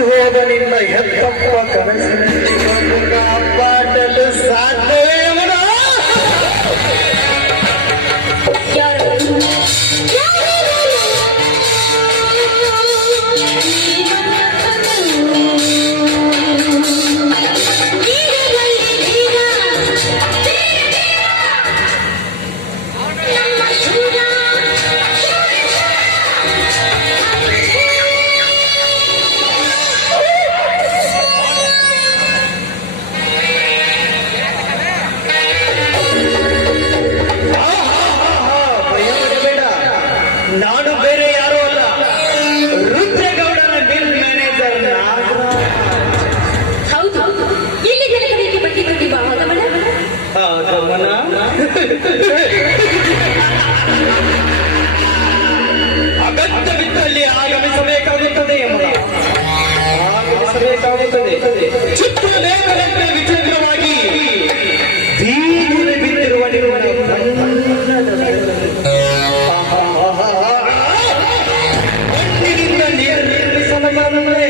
ಹೋದ ನಿನ್ನ ಹೆತ್ತಪ್ಪ ಕನಸಿನಲ್ಲಿ ನಾನು ಬೇರೆ ಯಾರು ಅಲ್ಲ. ರುದ್ರಗೌಡನ ಮಿಲ್ ಮ್ಯಾನೇಜರ್. ಹೌದು ಇಲ್ಲಿ ಜನಗಳಿಗೆ ಬಂದಿದ್ದು ಬಾ ಗಮನ? ಆ ಗಮನ? ಅಗತ್ಯವಿದ್ದಲ್ಲಿ ಆಗಮಿಸಬೇಕಾಗುತ್ತದೆ ಎಂಬ. ಆಗಮಿಸಬೇಕಾಗುತ್ತದೆ. ಚಿತ್ರಲೇಖನಕ್ಕೆ ವಿಚಿತ್ರವಾಗಿ ನಿರ್ಮಿಸಬೇಕಾದರೆ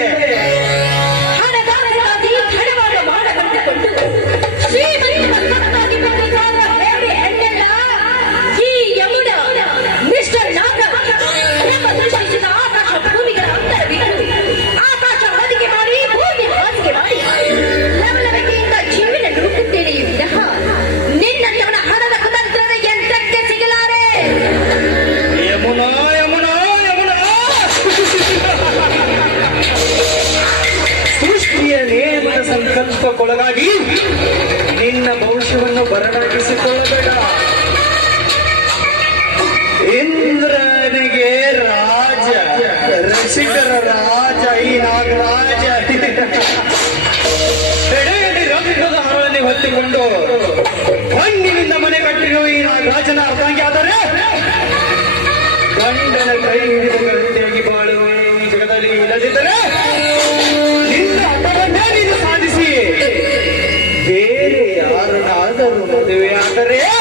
ಸಂಕಲ್ಪಕ್ಕೊಳಗಾಗಿ ನಿನ್ನ ಭವಿಷ್ಯವನ್ನು ಬರಡಾಗಿಸಿಕೊಳ್ಳಬೇಡ ಇಂದ್ರನಿಗೆ ರಾಜ, ರಸಿಕರ ರಾಜ, ಈ ನಾಗರಾಜ. ಎಡೆಯಲ್ಲಿ ರಂಗದ ಹರಳಲ್ಲಿ ಹೊತ್ತಿಕೊಂಡು ಕಣ್ಣಿನಿಂದ ಮನೆ ಕಟ್ಟಿರುವ ಈ ನಾಗರಾಜನ ಅರ್ಥಾಂಗಿ ಆದರೆ ಗಂಡನ ಕೈ ಹಿಡಿದು ಗಟ್ಟಿಯಾಗಿ ಬಾಳುವ ಜಗದಲ್ಲಿ ಇಲ್ಲದಿದ್ದರೆ Fernando Luna de